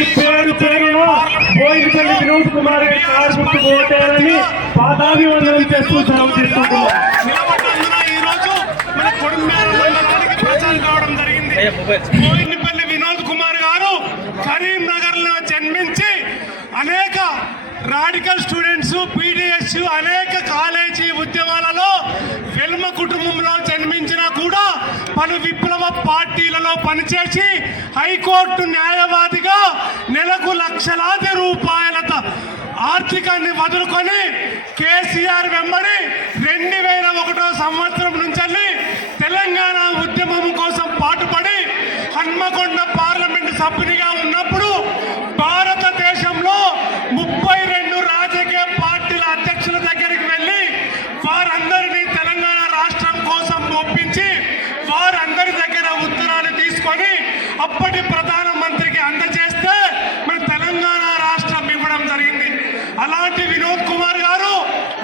అందరికి పేరు పేరున బోయినపల్లి వినోద్ కుమార్ గారి కారు గుర్తుకు ఓటేయాలని పాదాభివందనం చేస్తూ సెలవు తీసుకుంటున్నాం ఈ రోజు కావడం జరిగింది బోయినపల్లి వినోద్ కుమార్ గారు కరీంనగర్లో జన్మించి అనేక రాడికల్ స్టూడెంట్స్ పీడిఎస్ అనేక కాలేజీ ఉద్యమాలలో వెల్మ కుటుంబంలో జన్మించినా కూడా పలు పార్టీలలో పనిచేసి హైకోర్టు న్యాయవాదిగా నెలకు లక్షలాది రూపాయల ఆర్థికాన్ని వదులుకొని కేసీఆర్ వెంబడి రెండు వేల ఒకటో సంవత్సరం నుంచి తెలంగాణ ఉద్యమం కోసం పాటుపడి హన్మకొండ పార్లమెంటు సభ్యునిగా ఉన్నప్పుడు భారతదేశంలో ముప్పై రెండు రాజకీయ పార్టీల అధ్యక్షుల దగ్గరికి వెళ్ళి వారందరినీ తెలంగాణ రాష్ట్రం కోసం ఒప్పించి వారందరి దగ్గర ఉత్తరాలు తీసుకొని అప్పటి ప్రధానమంత్రికి అందజేస్తే మన తెలంగాణ రాష్ట్రం ఇవ్వడం జరిగింది అలాంటి వినోద్ కుమార్ గారు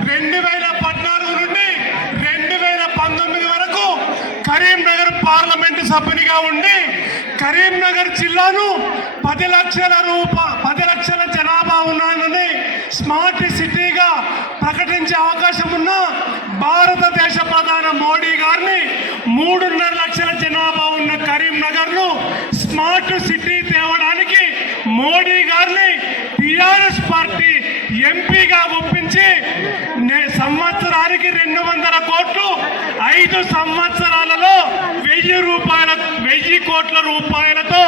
రెండు వేల పద్నాలుగు నుండి రెండు వేల పంతొమ్మిది వరకు కరీంనగర్ పార్లమెంటు సభ్యునిగా ఉండి కరీంనగర్ జిల్లాను పది లక్షల రూప పది లక్షల జనాభా ఉన్నానని స్మార్ట్ సిటీగా ప్రకటించే అవకాశం ఉన్న భారతదేశ ప్రధాన మోడీ గారిని మూడున్నర లక్షల జనాభా ఉన్న కరీంనగర్ను స్మార్ట్ సిటీ తేవడానికి మోడీ గారిని టిఆర్ఎస్ పార్టీ ఎంపీగా ఒప్పించి నే- సంవత్సరానికి రెండు వందల కోట్లు ఐదు సంవత్సరాలలో వెయ్యి రూపాయల వెయ్యి కోట్ల రూపాయలతో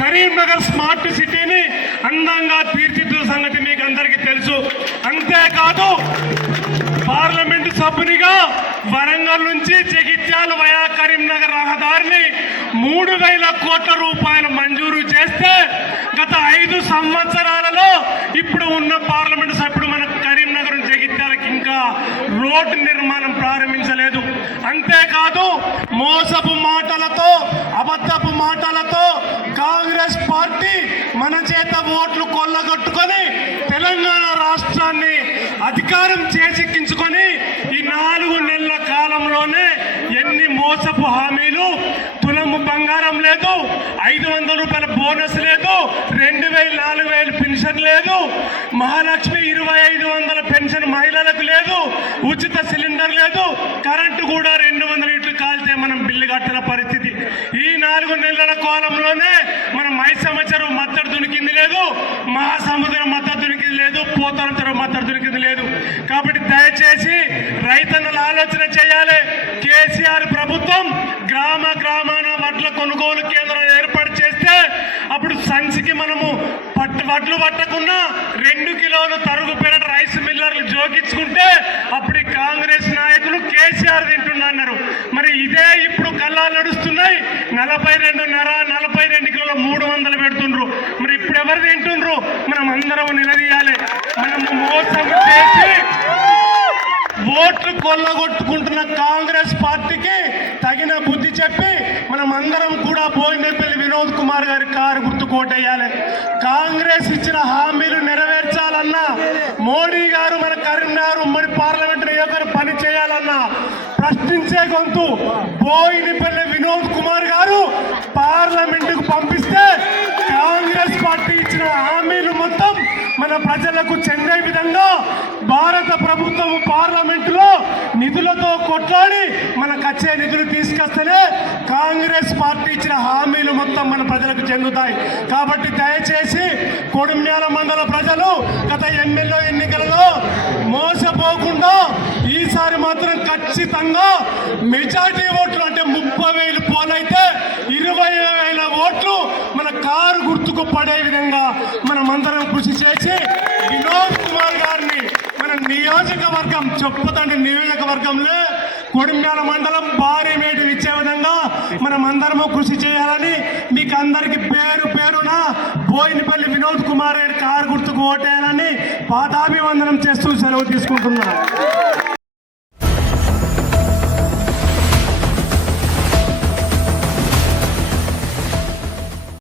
కరీంనగర్ స్మార్ట్ సిటీని అందంగా తీర్చిదిద్దిన సంగతి మీకు అందరికీ తెలుసు. అంతేకాదు పార్లమెంట్ సభ్యునిగా వరంగల్ నుంచి జగిత్యాల వయా కరీంనగర్ రహదారిని మూడు వేల కోట్ల రూపాయలు మంజూరు చేస్తే గత ఐదు సంవత్సరాలలో ఇప్పుడు ఉన్న పార్లమెంటు సభ్యుడు మన కరీంనగర్ జగిత్యాలకి ఇంకా రోడ్డు నిర్మాణం ప్రారంభించలేదు. అంతేకాదు మోసపు మాటలతో అబద్ధపు మాటలతో కాంగ్రెస్ పార్టీ మన చేత ఓట్లు కొల్లగొట్టుకొని తెలంగాణ రాష్ట్రాన్ని అధికారం చేజిక్కించుకొని ఈ నాలుగు నెలల కాలంలోనే ఎన్ని మోసపు హామీలు తులము బంగారం లేదు ఐదు వందల రూపాయల బోనస్ లేదు రెండు వేలు నాలుగు వేలు పెన్షన్ లేదు మహాలక్ష్మి ఇరవై ఐదు వందల పెన్షన్ మహిళ ఉచిత సిలిండర్ లేదు కరెంటు కూడా రెండు వందల యూనిట్లు కాల్తే మనం బిల్లు కట్టిన పరిస్థితి. ఈ నాలుగు నెలల కాలంలోనే మన మై సంవత్సరం మద్దతు దొరికింది లేదు మహాసముద్రం మద్దతు దొరికింది లేదు పోతరంతరం మద్దతు దొరికింది లేదు. కాబట్టి దయచేసి రైతన్నలు ఆలోచన చేయాలి. కేసీఆర్ ప్రభుత్వం గ్రామ గ్రామాన వడ్ల కొనుగోలు కేంద్రం ఏర్పాటు చేస్తే అప్పుడు సంచికి మనము పట్టు వడ్లు పట్టకుండా రెండు కిలోలు తరుగు పెరట రైస్ మిల్లర్లు జోకించుకుంటే అప్పుడు ఈ కాంగ్రెస్ నాయకులు కేసీఆర్ తింటున్నారు మరి ఇదే ఇప్పుడు కళ్ళాలు నడుస్తున్నాయి. నలభై రెండున్నర నలభై రెండు కిలోల మూడు వందలు పెడుతుండ్రు. మరి ఇప్పుడు ఎవరు తింటుండ్రు? మనం అందరం నిలదీయాలి. మనం మోసం చేసి ఓట్లు కొల్లగొట్టుకుంటున్న కాంగ్రెస్ పార్టీకి తగిన బుద్ధి చెప్పి మనం అందరం కూడా బోయినపల్లి వినోద్ కుమార్ గారి కారు గుర్తు కోటేయాలి కాంగ్రెస్ ఇచ్చిన హామీలు నెరవేర్చాలన్నా మోడీ గారు మన కరీంనగర్ ఉమ్మడి పార్లమెంట్ నియోజకవర్గం పని చేయాలన్నా ప్రశ్నించే గొంతు బోయినపల్లి వినోద్ కుమార్ గారు పార్లమెంట్కు పంపిస్తే కాంగ్రెస్ పార్టీ ఇచ్చిన హామీలు మొత్తం మన ప్రజలకు చెందే విధంగా భారత ప్రభుత్వం పార్లమెంటులో నిధులతో కొట్లాడి మనకు వచ్చే నిధులు తీసుకొస్తేనే కాంగ్రెస్ పార్టీ ఇచ్చిన హామీలు మొత్తం మన ప్రజలకు చెందుతాయి. కాబట్టి దయచేసి కొడుమ్యాల మండల ప్రజలు గత ఎమ్మెల్యే ఎన్నికలలో మోసపోకుండా ఈసారి మాత్రం ఖచ్చితంగా మెజార్టీ ఓట్లు అంటే ముప్పై వేలు పోలైతే ఇరవై వేల ఓట్లు మన కారు గుర్తుకు పడే విధంగా మనం అందరం కృషి చేసి నియోజకవర్గం చొప్పదండి నియోజకవర్గంలో కొడిమ్యాల మండలం భారీ మేటు ఇచ్చే విధంగా మనం అందరము కృషి చేయాలని మీకు అందరికి పేరు పేరున బోయినపల్లి వినోద్ కుమార్ గారి కారు గుర్తుకు ఓటేయాలని పాదాభివందనం చేస్తూ సెలవు తీసుకుంటున్నాను.